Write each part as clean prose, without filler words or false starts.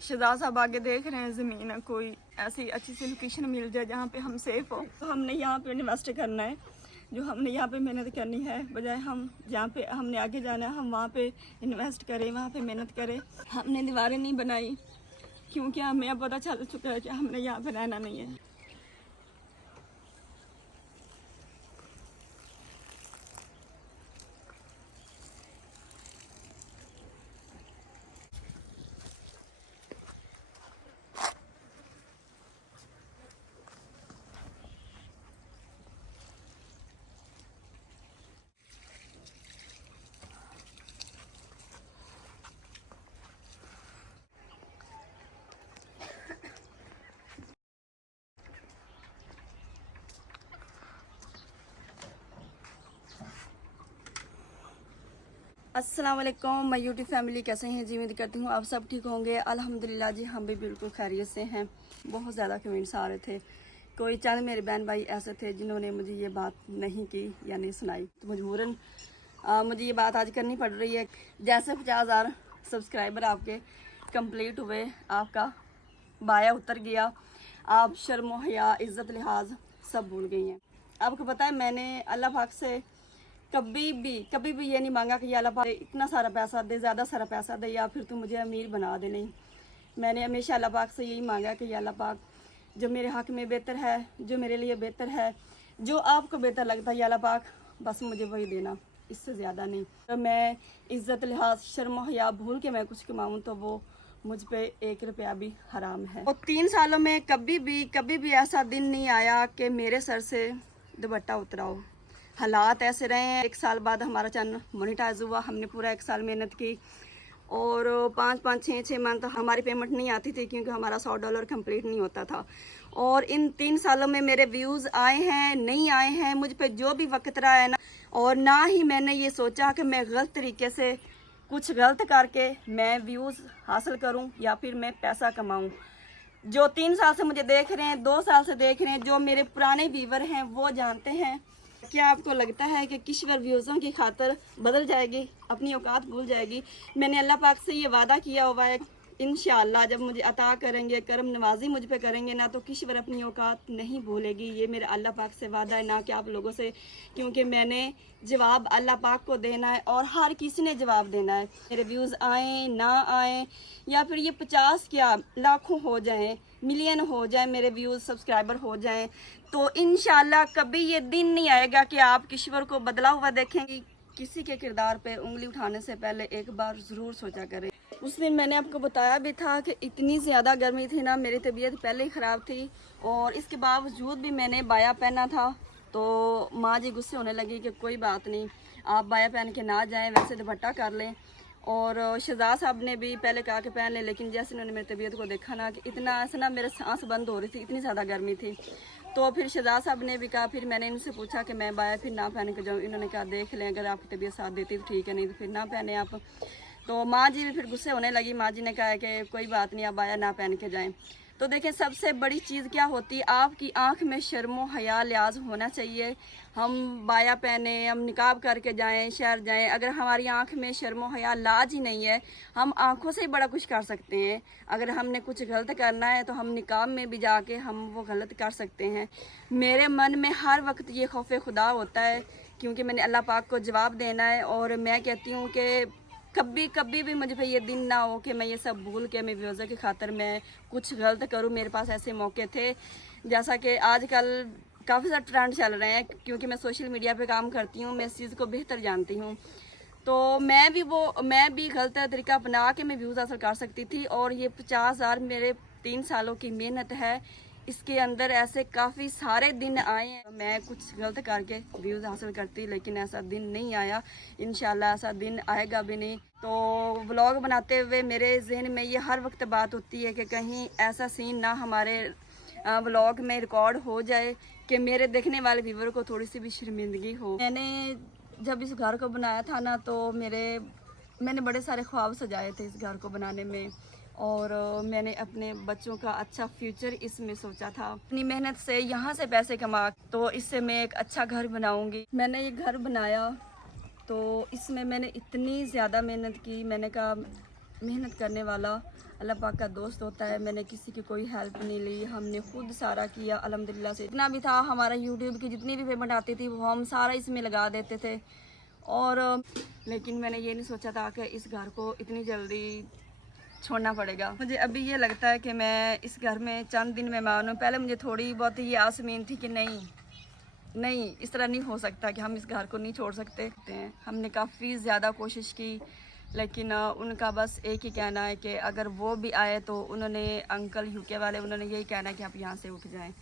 शहजाद साहब आगे देख रहे हैं ज़मीन, कोई ऐसी अच्छी सी लोकेशन मिल जाए जहाँ पे हम सेफ हो। तो हमने यहाँ पे इन्वेस्ट करना है, जो हमने यहाँ पे मेहनत करनी है, बजाय हम जहाँ पे हमने आगे जाना है हम वहाँ पे इन्वेस्ट करें, वहाँ पे मेहनत करें। हमने दीवारें नहीं बनाई क्योंकि हमें अब पता चल चुका है कि हमने यहाँ पे रहना नहीं है। अस्सलाम वालेकुम माय यूट्यूब फैमिली, कैसे हैं जी? उम्मीद करती हूँ आप सब ठीक होंगे। अल्हम्दुलिल्लाह जी, हम भी बिल्कुल खैरियत से हैं। बहुत ज़्यादा कमेंट्स आ रहे थे, कोई चंद मेरे बहन भाई ऐसे थे जिन्होंने मुझे ये बात नहीं की या नहीं सुनाई, तो मजबूरन मुझे ये बात आज करनी पड़ रही है। जैसे 50,000 सब्सक्राइबर आपके कंप्लीट हुए, आपका बाया उतर गया, आप शर्म हया इज़्ज़त लिहाज सब भूल गई हैं। आपको पता है, मैंने अल्लाह पाक से कभी भी ये नहीं मांगा कि या अल्लाह पाक इतना सारा पैसा दे, ज़्यादा सारा पैसा दे, या फिर तू मुझे अमीर बना दे। नहीं, मैंने हमेशा अल्लाह पाक से यही मांगा कि या अल्लाह पाक जो मेरे हक़ में बेहतर है, जो मेरे लिए बेहतर है, जो आपको बेहतर लगता है, या अल्लाह पाक बस मुझे वही देना, इससे ज़्यादा नहीं। तो मैं इज़्ज़त लिहाज शर्म हया भूल के मैं कुछ कमाऊँ तो वो मुझ पे 1 रुपया भी हराम है। और 3 सालों में कभी भी ऐसा दिन नहीं आया कि मेरे सर से दुपट्टा उतरा हो। हालात ऐसे रहे हैं। 1 साल बाद हमारा चैनल मोनेटाइज हुआ, हमने पूरा 1 साल मेहनत की और 5-5, 6-6 मंथ हमारी पेमेंट नहीं आती थी क्योंकि हमारा $100 कंप्लीट नहीं होता था। और इन 3 सालों में मेरे व्यूज़ आए हैं नहीं आए हैं, मुझ पे जो भी वक्त रहा है ना, और ना ही मैंने ये सोचा कि मैं गलत तरीके से कुछ गलत करके मैं व्यूज़ हासिल करूं या फिर मैं पैसा कमाऊं। जो 3 साल से मुझे देख रहे हैं, 2 साल से देख रहे हैं, जो मेरे पुराने व्यूवर हैं वो जानते हैं। क्या आपको लगता है कि किश्वर व्यूज़ों की खातर बदल जाएगी, अपनी औकात भूल जाएगी? मैंने अल्लाह पाक से ये वादा किया हुआ है, इंशाअल्लाह जब मुझे अता करेंगे, करम नवाजी मुझ पे करेंगे ना, तो किश्वर अपनी औकात नहीं भूलेगी। ये मेरा अल्लाह पाक से वादा है, ना कि आप लोगों से, क्योंकि मैंने जवाब अल्लाह पाक को देना है और हर किसी ने जवाब देना है। मेरे व्यूज़ आएँ ना आएँ, या फिर ये 50 क्या लाखों हो जाएं, मिलियन हो जाए, मेरे व्यूज़ सब्सक्राइबर हो जाएं, तो इंशाल्लाह कभी ये दिन नहीं आएगा कि आप किश्वर को बदला हुआ देखेंगे। किसी के किरदार पे उंगली उठाने से पहले एक बार ज़रूर सोचा करें। उस दिन मैंने आपको बताया भी था कि इतनी ज़्यादा गर्मी थी ना, मेरी तबीयत पहले ही ख़राब थी और इसके बावजूद भी मैंने बाया पहना था। तो माँ जी गुस्से होने लगी कि कोई बात नहीं, आप बाया पहन के ना जाएं, वैसे दुपट्टा कर लें। और शहजाद साहब ने भी पहले कहा कि पहन लें, लेकिन जैसे उन्होंने मेरी तबीयत को देखा ना कि इतना ऐसा ना मेरे सांस बंद हो रही थी, इतनी ज़्यादा गर्मी थी, तो फिर शहजाद साहब ने भी कहा, फिर मैंने इनसे पूछा कि मैं बाया फिर ना पहन के जाऊँ। इन्होंने कहा देख लें, अगर आपकी तबीयत साथ देती तो ठीक है, नहीं तो फिर ना पहने आप। तो माँ जी भी फिर गुस्से होने लगी। माँ जी ने कहा कि कोई बात नहीं, आप बाया ना पहन के जाएं। तो देखें, सबसे बड़ी चीज़ क्या होती है, आपकी आंख में शर्मो हया लिहाज होना चाहिए। हम बाया पहने, हम निकाब करके जाएं, शहर जाएं, अगर हमारी आंख में शर्मो हया लाज ही नहीं है, हम आंखों से ही बड़ा कुछ कर सकते हैं। अगर हमने कुछ गलत करना है तो हम निकाब में भी जाके हम वो गलत कर सकते हैं। मेरे मन में हर वक्त ये खौफ खुदा होता है क्योंकि मैंने अल्लाह पाक को जवाब देना है। और मैं कहती हूँ कि कभी भी मुझे पे ये दिन ना हो कि मैं ये सब भूल के मैं व्यूज़र की खातर मैं कुछ गलत करूँ। मेरे पास ऐसे मौके थे, जैसा कि आजकल काफ़ी सारे ट्रेंड चल रहे हैं, क्योंकि मैं सोशल मीडिया पे काम करती हूँ, मैं इस चीज़ को बेहतर जानती हूँ। तो मैं भी गलत तरीका अपना के मैं व्यूज़ हासिल कर सकती थी। और ये 50,000 मेरे 3 सालों की मेहनत है, इसके अंदर ऐसे काफ़ी सारे दिन आए हैं मैं कुछ गलत करके व्यूज़ हासिल करती, लेकिन ऐसा दिन नहीं आया। इंशाल्लाह ऐसा दिन आएगा भी नहीं। तो व्लॉग बनाते हुए मेरे जहन में ये हर वक्त बात होती है कि कहीं ऐसा सीन ना हमारे व्लॉग में रिकॉर्ड हो जाए कि मेरे देखने वाले व्यूवर को थोड़ी सी भी शर्मिंदगी हो। मैंने जब इस घर को बनाया था ना, तो मैंने बड़े सारे ख्वाब सजाए थे इस घर को बनाने में, और मैंने अपने बच्चों का अच्छा फ्यूचर इसमें सोचा था। अपनी मेहनत से यहाँ से पैसे कमा तो इससे मैं एक अच्छा घर बनाऊंगी। मैंने ये घर बनाया तो इसमें मैंने इतनी ज़्यादा मेहनत की। मैंने कहा मेहनत करने वाला अल्लाह पाक का दोस्त होता है। मैंने किसी की कोई हेल्प नहीं ली, हमने खुद सारा किया अल्हम्दुलिल्लाह से। जितना भी था हमारा यूट्यूब की जितनी भी पेमेंट आती थी वो हम सारा इसमें लगा देते थे। और लेकिन मैंने ये नहीं सोचा था कि इस घर को इतनी जल्दी छोड़ना पड़ेगा। मुझे अभी ये लगता है कि मैं इस घर में चंद दिन मेहमान हूँ। पहले मुझे थोड़ी बहुत ये आस उम्मीद थी कि नहीं इस तरह नहीं हो सकता कि हम इस घर को नहीं छोड़ सकते। हमने काफ़ी ज़्यादा कोशिश की, लेकिन उनका बस एक ही कहना है कि अगर वो भी आए तो उन्होंने अंकल यूके वाले उन्होंने यही कहना है कि आप यहाँ से उठ जाएं।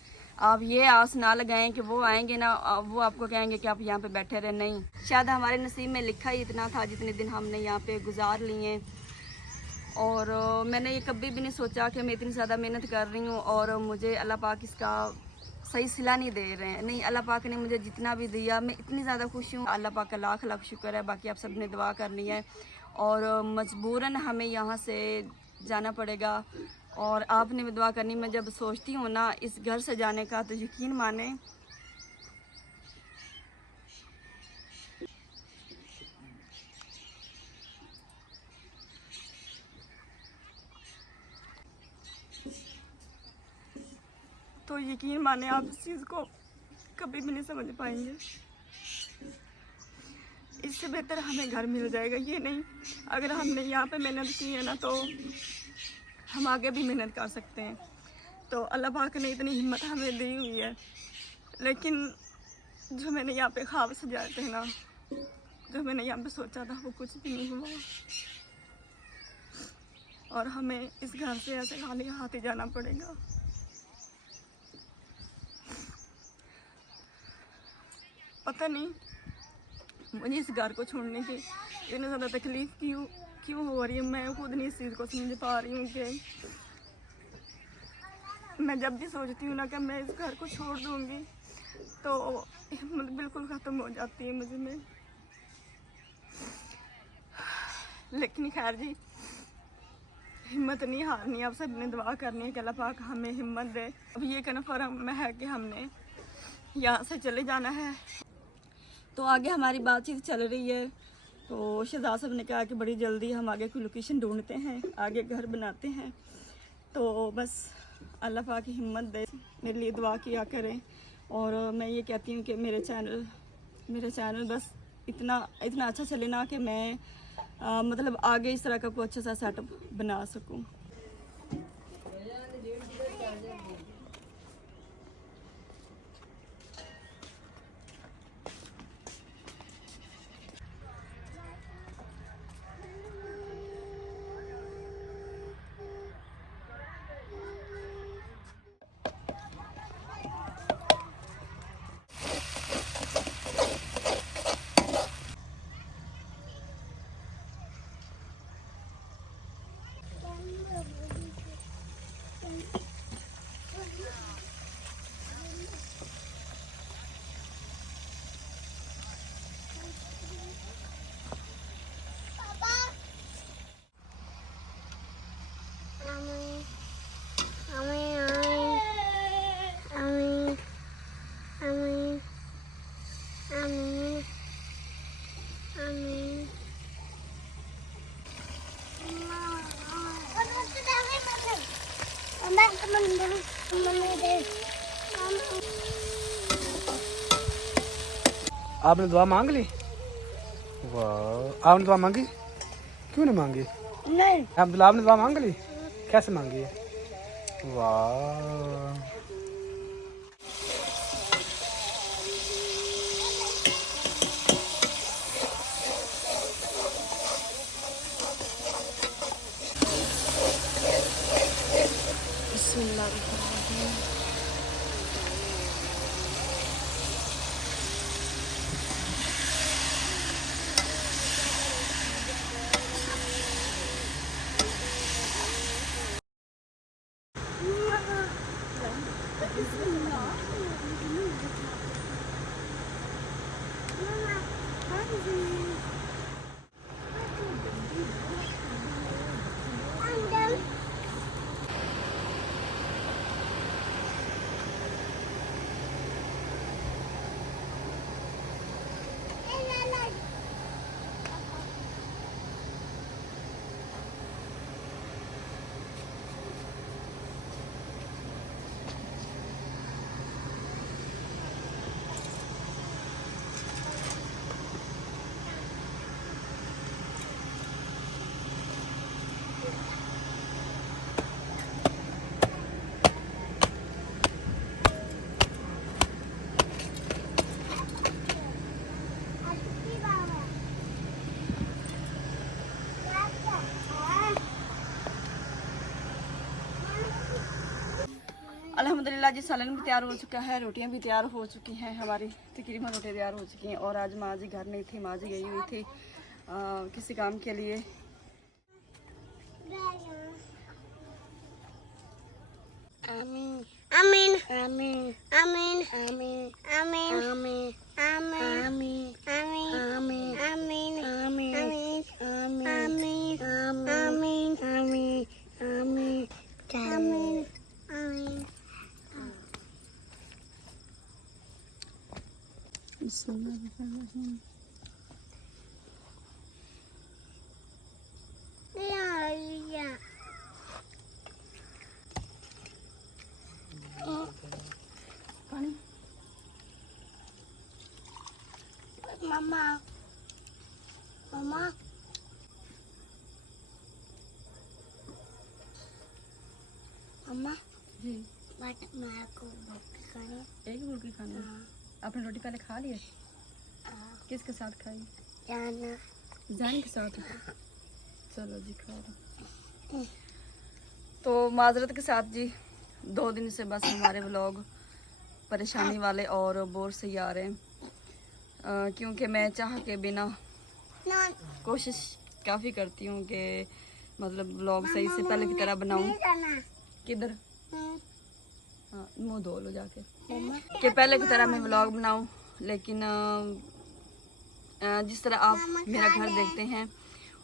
आप ये आस ना लगाएं कि वो आएंगे ना वो आपको कहेंगे कि आप यहाँ पे बैठे रहे। नहीं, शायद हमारे नसीब में लिखा ही इतना था जितने दिन हमने यहाँ पे गुजार लिए। और मैंने ये कभी भी नहीं सोचा कि मैं इतनी ज़्यादा मेहनत कर रही हूँ और मुझे अल्लाह पाक इसका सही सिला नहीं दे रहे हैं। नहीं, अल्लाह पाक ने मुझे जितना भी दिया मैं इतनी ज़्यादा खुश हूँ। अल्लाह पाक का लाख लाख शुक्र है। बाकी आप सब ने दुआ करनी है और मजबूरन हमें यहाँ से जाना पड़ेगा और आपने भी दुआ करनी। मैं जब सोचती हूँ ना इस घर से जाने का तो यकीन माने आप इस चीज़ को कभी भी नहीं समझ पाएंगे। इससे बेहतर हमें घर मिल जाएगा। ये नहीं, अगर हमने यहाँ पे मेहनत की है ना तो हम आगे भी मेहनत कर सकते हैं। तो अल्लाह पाक ने इतनी हिम्मत हमें दी हुई है, लेकिन जो मैंने यहाँ पे ख्वाब सजाए थे ना, जो मैंने यहाँ पे सोचा था वो कुछ भी नहीं हुआ और हमें इस घर से ऐसे खाली हाथ ही जाना पड़ेगा। पता नहीं मुझे इस घर को छोड़ने की इतनी ज़्यादा तकलीफ़ क्यों हो रही है। मैं खुद नहीं इस चीज़ को समझ पा रही हूँ कि मैं जब भी सोचती हूँ ना कि मैं इस घर को छोड़ दूँगी तो हिम्मत बिल्कुल ख़त्म हो जाती है मुझे में। लेकिन खैर जी, हिम्मत नहीं हारनी। आप सब ने दुआ करनी है कि अल्लाह पाक हमें हिम्मत दे। अब ये कन्फर्म है कि हमने यहाँ से चले जाना है। तो आगे हमारी बातचीत चल रही है। तो शहजाद साहब ने कहा कि बड़ी जल्दी हम आगे कोई लोकेशन ढूंढते हैं, आगे घर बनाते हैं। तो बस अल्लाह पाक की हिम्मत दे, मेरे लिए दुआ किया करें। और मैं ये कहती हूँ कि मेरे चैनल बस इतना अच्छा चले ना कि मैं मतलब आगे इस तरह का कोई अच्छा सा सेटअप बना सकूँ। आपने दुआ मांग ली? वाह, आपने दुआ मांगी? क्यों नहीं मांगी? नहीं। अब्दुल्ला, आपने दुआ मांग ली? कैसे मांगी है? वाह, अल्हम्दुलिल्लाह जी सालन भी तैयार हो चुका है, रोटियां भी तैयार हो चुकी हैं, हमारी तकरीबन रोटियां तैयार हो चुकी हैं। और आज माँ जी घर नहीं थी, माँ जी गई हुई थी किसी काम के लिए। आमीन आमीन आमीन आमीन आमीन आमीन आमीन आमीन आमीन आमीन आमीन आमीन आमीन आमीन आमीन आमीन आमीन आमीन आमीन। पानी मम्मा मम्मा मम्मा जी बट मेरे को रोटी खानी एक रोटी खानी। आपने रोटी पहले खा ली है? किसके साथ खाई? जाना जान के साथ। चलो जी खा लो। तो माजरत के साथ जी 2 दिन से बस हमारे व्लॉग परेशानी वाले और बोर से ही आ रहे हैं, क्योंकि मैं चाह के बिना नॉन कोशिश काफ़ी करती हूँ कि मतलब व्लॉग सही से पहले की तरह बनाऊँ। जाना किधर? हाँ मुँह धो लो जाके। मम्मा कि पहले की तरह मैं व्लॉग बनाऊँ, लेकिन जिस तरह आप मेरा घर देखते हैं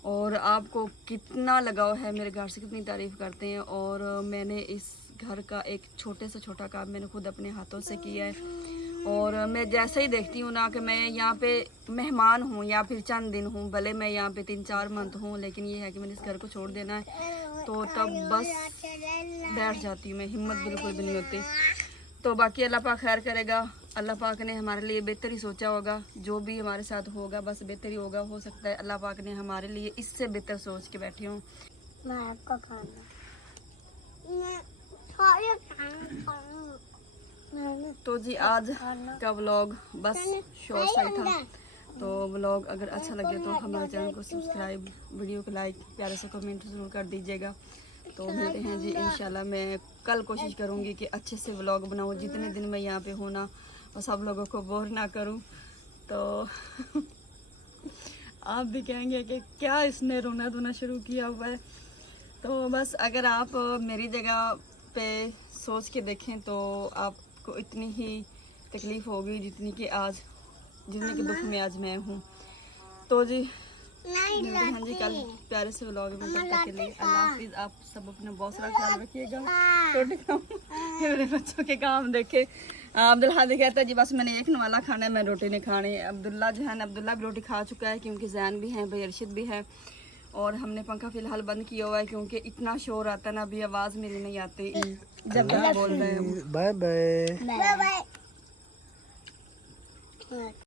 और आपको कितना लगाव है मेरे घर से, कितनी तारीफ़ करते हैं। और मैंने इस घर का एक छोटे से छोटा काम मैंने खुद अपने हाथों से किया है। और मैं जैसे ही देखती हूँ ना कि मैं यहाँ पे मेहमान हूँ या फिर चंद दिन हूँ, भले मैं यहाँ पे 3-4 मंथ हूँ, लेकिन ये है कि मैंने इस घर को छोड़ देना है, तो तब बस बैठ जाती हूँ मैं, हिम्मत बिल्कुल भी नहीं होती। तो बाकी अल्लाह पाक खैर करेगा, अल्लाह पाक ने हमारे लिए बेहतर ही सोचा होगा, जो भी हमारे साथ होगा बस बेहतर ही होगा। हो सकता है अल्लाह पाक ने हमारे लिए इससे बेहतर सोच के बैठे हों। मैं आपका खाना मैं खाया खाना तो जी आज का व्लॉग बस शॉर्ट सा ही था। तो व्लॉग अगर अच्छा लगे तो हमारे चैनल को सब्सक्राइब, वीडियो को लाइक, प्यारे से कमेंट जरूर कर दीजिएगा। तो मिलते हैं जी इंशाल्लाह। मैं कल कोशिश करूँगी कि अच्छे से व्लॉग बनाऊँ, जितने दिन मैं यहाँ पे हूँ ना और सब लोगों को बोर ना करूँ। तो आप भी कहेंगे कि क्या इसने रोना धोना शुरू किया हुआ है। तो बस अगर आप मेरी जगह पे सोच के देखें तो आपको इतनी ही तकलीफ़ होगी जितनी कि के दुख में आज मैं हूँ। तो जी मिलते हैं जी कल प्यारे से व्लॉग में, तब तक के लिए अल्लाह हाफिज़। आप सब अपना बहुत सारा ख्याल रखिएगा। रोटी खाऊं, मेरे बच्चों के काम देखे। अब्दुल्ला हादी कहता है जी बस मैंने एक नवाला खाना है, मैं रोटी नहीं खानी। अब्दुल्ला जो है ना, अब्दुल्ला भी रोटी खा चुका है, क्योंकि जैन भी है, भाई अरशद भी है। और हमने पंखा फिलहाल बंद किया हुआ है क्योंकि इतना शोर आता है ना, अभी आवाज़ मेरी नहीं आती जब बोल रहे हैं। Bye bye. Bye bye.